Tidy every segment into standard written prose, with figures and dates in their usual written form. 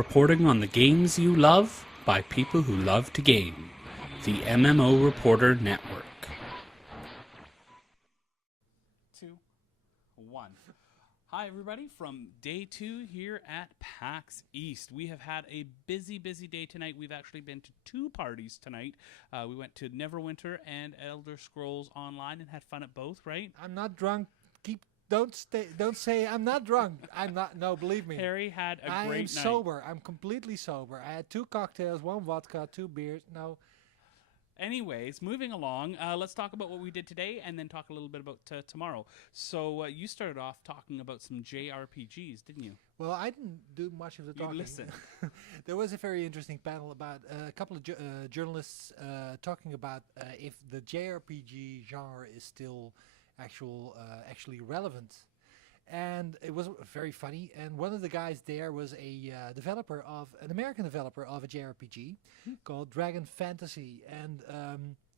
reporting on the games you love by people who love to game. The MMO Reporter Network. 2, 1. Hi everybody, from day 2 here at PAX East. We have had a busy day tonight. We've actually been to 2 parties tonight. We went to Neverwinter and Elder Scrolls Online and had fun at both, right? I'm not drunk. Don't say I'm not drunk. I'm not. No, believe me. Harry had a I great am night. sober. I'm completely sober. I had 2 cocktails, 1 vodka, 2 beers. No. Anyways, moving along, let's talk about what we did today and then talk a little bit about tomorrow. So you started off talking about some JRPGs, didn't you? Well, I didn't do much of the talking. Listen. There was a very interesting panel about a couple of journalists talking about if the JRPG genre is still actually relevant. And it was very funny. And one of the guys there was an American developer of a JRPG called Dragon Fantasy. And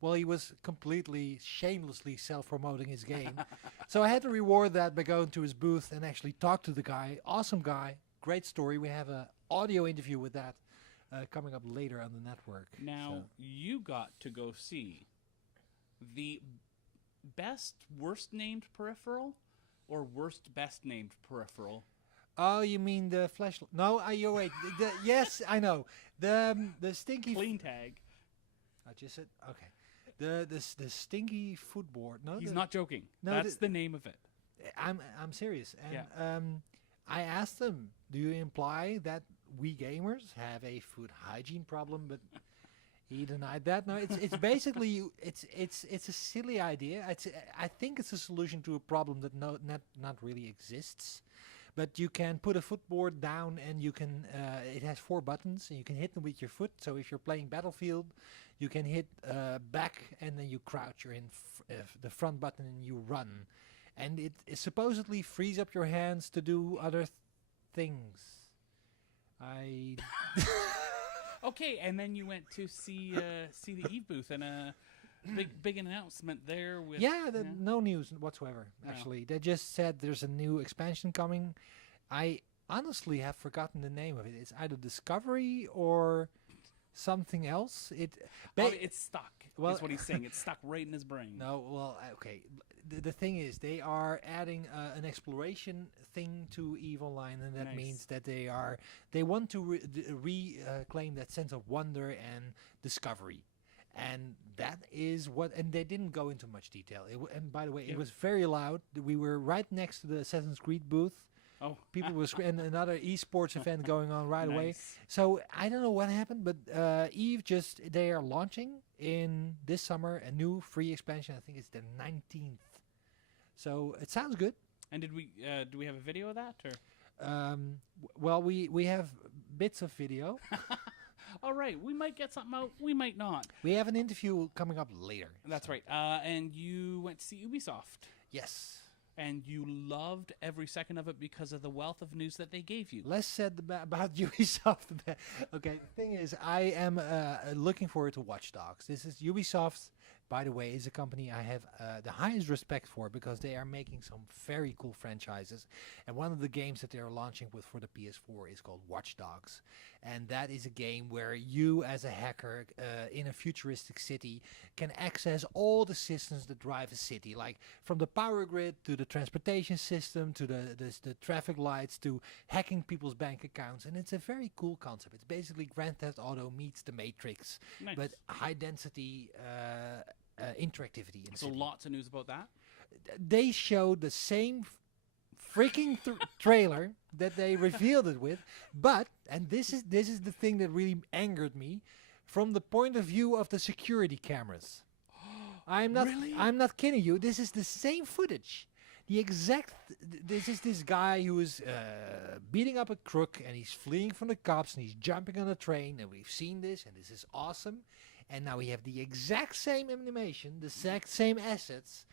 he was completely shamelessly self-promoting his game. So I had to reward that by going to his booth and actually talk to the guy. Awesome guy, great story. We have an audio interview with that coming up later on the network. Now, you got to go see the worst named peripheral? Or best named peripheral? Oh, you mean the flash? No, you're wait. Yes, I know. The stinky clean tag. I just said okay. The stinky footboard. No, he's not joking. No, that's the name of it. I'm serious. And I asked him, do you imply that we gamers have a food hygiene problem? But he denied that. No, it's basically it's a silly idea. I think it's a solution to a problem that not really exists. But you can put a footboard down and you can it has 4 buttons and you can hit them with your foot. So if you're playing Battlefield, you can hit back and then you crouch. You're in the front button and you run, and it supposedly frees up your hands to do other things. Okay, and then you went to see the Eve booth and a big announcement there with no news whatsoever. Actually, they just said there's a new expansion coming. I honestly have forgotten the name of it. It's either Discovery or something else. It's stuck. Well, that's what he's saying. It's stuck right in his brain. No, well, okay. The thing is, they are adding an exploration thing to EVE Online, and that means that they want to reclaim that sense of wonder and discovery, and that is what. And they didn't go into much detail. And by the way, it was very loud. We were right next to the Assassin's Creed booth. Oh, people were and another esports event going on right away. So I don't know what happened, but EVE they are launching in this summer a new free expansion. I think it's the 19th. So it sounds good. And do we have a video of that or? Well, we have bits of video. All right, we might get something out. We might not. We have an interview coming up later. That's right. And you went to see Ubisoft. Yes. And you loved every second of it because of the wealth of news that they gave you. Less said about Ubisoft. Okay, the thing is, I am looking forward to Watch Dogs. This is Ubisoft, by the way, is a company I have the highest respect for because they are making some very cool franchises. And one of the games that they are launching with for the PS4 is called Watch Dogs. And that is a game where you, as a hacker in a futuristic city, can access all the systems that drive a city, like from the power grid to the transportation system to the traffic lights to hacking people's bank accounts. And it's a very cool concept. It's basically Grand Theft Auto meets the Matrix, but high density interactivity. So lots of news about that. They showed the same freaking trailer that they revealed it with, but and this is the thing that really angered me, from the point of view of the security cameras. I'm not kidding you. This is the same footage. This is this guy who is beating up a crook and he's fleeing from the cops and he's jumping on a train, and we've seen this and this is awesome. And now we have the exact same animation, the exact same assets,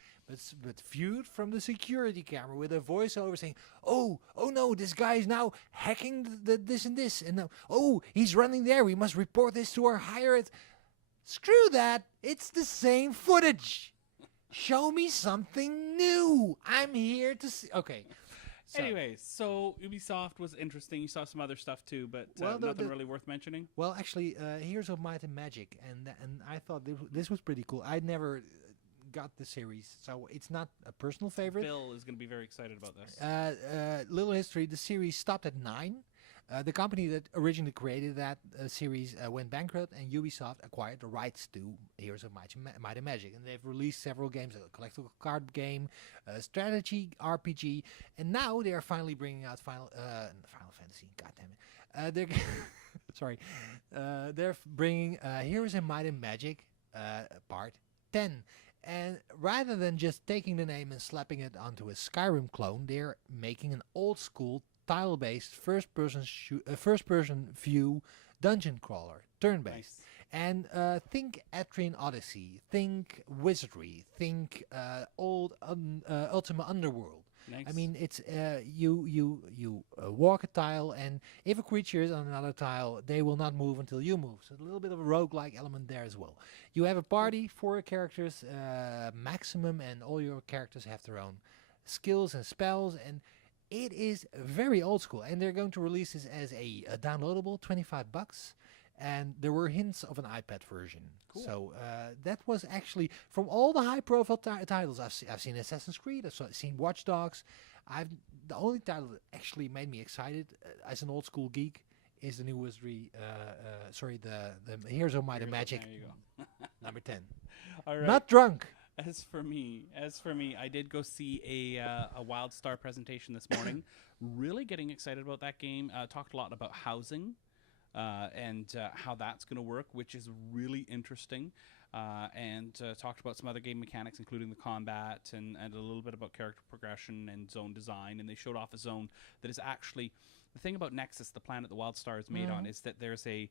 but viewed from the security camera with a voiceover saying, oh no, this guy is now hacking this and this, and now, oh, he's running there, we must report this to our higher. Screw that, it's the same footage. Show me something new. I'm here to see. Okay. So, Anyways, so Ubisoft was interesting. You saw some other stuff too, but Well, nothing really worth mentioning. well, actually, Heroes of Might and Magic, and I thought this was pretty cool. I never got the series, so it's not a personal favorite. Bill is going to be very excited about this. Little history: the series stopped at 9. The company that originally created that series went bankrupt, and Ubisoft acquired the rights to Heroes of Might and Magic. And they've released several games, a collectible card game, a strategy RPG, and now they are finally bringing out Final Fantasy. God damn it! They're sorry, they're bringing Heroes of Might and Magic Part 10. And rather than just taking the name and slapping it onto a Skyrim clone, they're making an old school tile-based first-person view dungeon crawler, turn-based. Nice. And think Etrian Odyssey, think Wizardry, think old Ultima Underworld. Nice. I mean, it's you walk a tile, and if a creature is on another tile, they will not move until you move. So a little bit of a roguelike element there as well. You have a party, 4 characters maximum, and all your characters have their own skills and spells, and it is very old school. And they're going to release this as a downloadable, $25. And there were hints of an iPad version. Cool. So that was actually, from all the high-profile titles, I've seen Assassin's Creed, I've seen Watch Dogs. The only title that actually made me excited as an old-school geek is the new Wizardry, the Heroes of Might and Magic, There you go. number 10. All right. Not drunk. As for me, I did go see a WildStar presentation this morning. Really getting excited about that game. Talked a lot about housing. And how that's going to work, which is really interesting. And talked about some other game mechanics, including the combat and a little bit about character progression and zone design. And they showed off a zone that is actually the thing about Nexus, the planet the WildStar is made on, is that there's a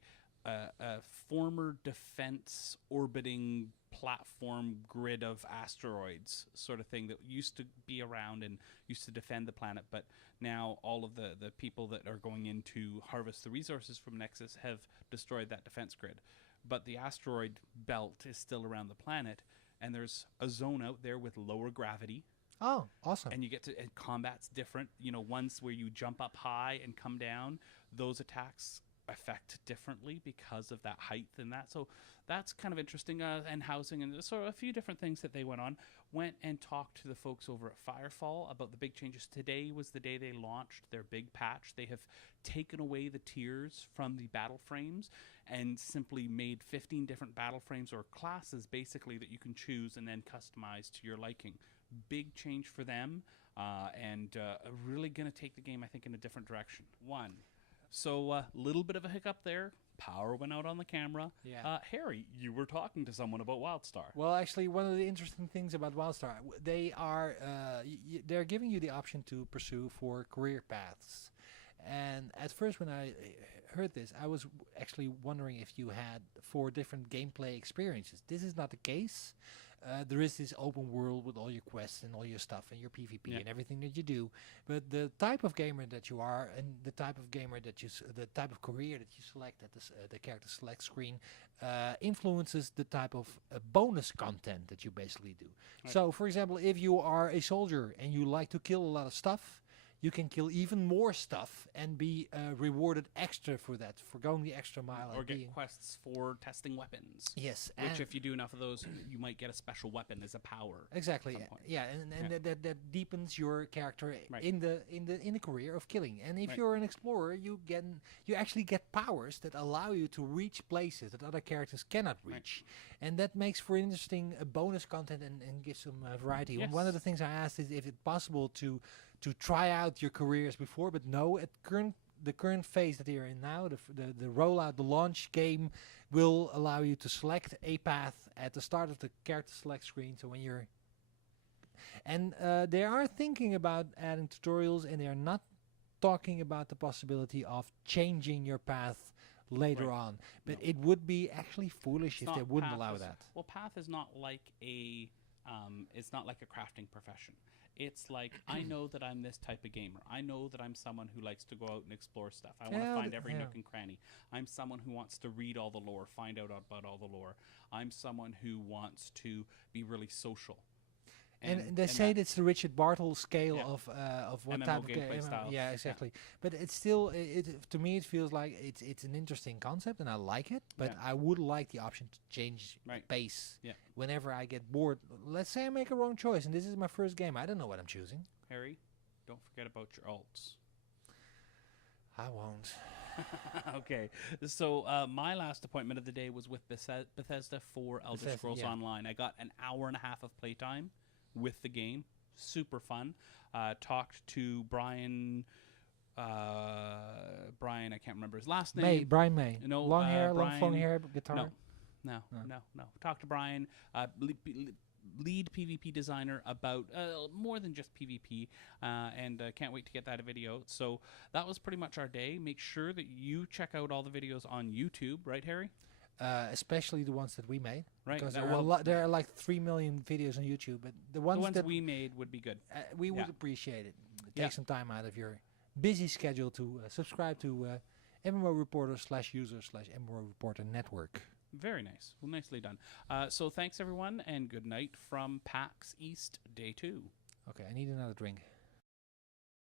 former defense orbiting platform grid of asteroids sort of thing that used to be around and used to defend the planet, but now all of the people that are going in to harvest the resources from Nexus have destroyed that defense grid. But the asteroid belt is still around the planet, and there's a zone out there with lower gravity. Oh, awesome. And you get to, and combat's different. You know, ones where you jump up high and come down, those attacks affect differently because of that height and that. So that's kind of interesting. And housing, and so a few different things that they went and talked to the folks over at Firefall about the big changes. Today was the day they launched their big patch. They have taken away the tiers from the battle frames and simply made 15 different battle frames or classes basically that you can choose and then customize to your liking. Big change for them, and really going to take the game, I think, in a different direction. So a little bit of a hiccup there. Power went out on the camera. Yeah. Harry, you were talking to someone about WildStar. Well, actually, one of the interesting things about WildStar, they are they're giving you the option to pursue 4 career paths. And at first, when I heard this, I was actually wondering if you had 4 different gameplay experiences. This is not the case. There is this open world with all your quests and all your stuff and your PvP and everything that you do. But the type of gamer that you are and the type of gamer that the type of career that you select at the character select screen influences the type of bonus content that you basically do. Right. So, for example, if you are a soldier and you like to kill a lot of stuff, you can kill even more stuff and be rewarded extra for that, for going the extra mile. Or get quests for testing weapons. Yes. Which, if you do enough of those, you might get a special weapon as a power. Exactly. Yeah, and that deepens your character in the career of killing. And if you're an explorer, you actually get powers that allow you to reach places that other characters cannot reach. And that makes for interesting bonus content and gives some variety. Yes. One of the things I asked is if it's possible to try out your careers before, but no, at the current phase that you're in now, the rollout, the launch game will allow you to select a path at the start of the character select screen. So when you're, and they are thinking about adding tutorials, and they are not talking about the possibility of changing your path later on. But it would be actually foolish if they wouldn't allow that. Well, path is not like it's not like a crafting profession. It's like, I know that I'm this type of gamer. I know that I'm someone who likes to go out and explore stuff. I want to find every nook and cranny. I'm someone who wants to read all the lore, find out about all the lore. I'm someone who wants to be really social. And they say that's the Richard Bartle scale of what MMO type of gameplay styles. Yeah, exactly. But it's still, to me, it feels like it's an interesting concept, and I like it. But I would like the option to change pace whenever I get bored. Let's say I make a wrong choice, and this is my first game. I don't know what I'm choosing. Harry, don't forget about your alts. I won't. Okay, so my last appointment of the day was with Bethesda for Elder Scrolls Online. I got an hour and a half of playtime with the game. Super fun. Talked to Brian, I can't remember his last name. Brian May. No, long hair, long flowing hair, guitar. No. Talked to Brian, lead PvP designer, about more than just PvP, and can't wait to get that video. So that was pretty much our day. Make sure that you check out all the videos on YouTube, right, Harry? Especially the ones that we made, right? Because there are like 3 million videos on YouTube, but the ones that we made would be good. We would appreciate it. Take some time out of your busy schedule to subscribe to MMO Reporter /user/MMO Reporter Network. Very nice. Well, nicely done. So thanks, everyone, and good night from PAX East Day 2. Okay, I need another drink.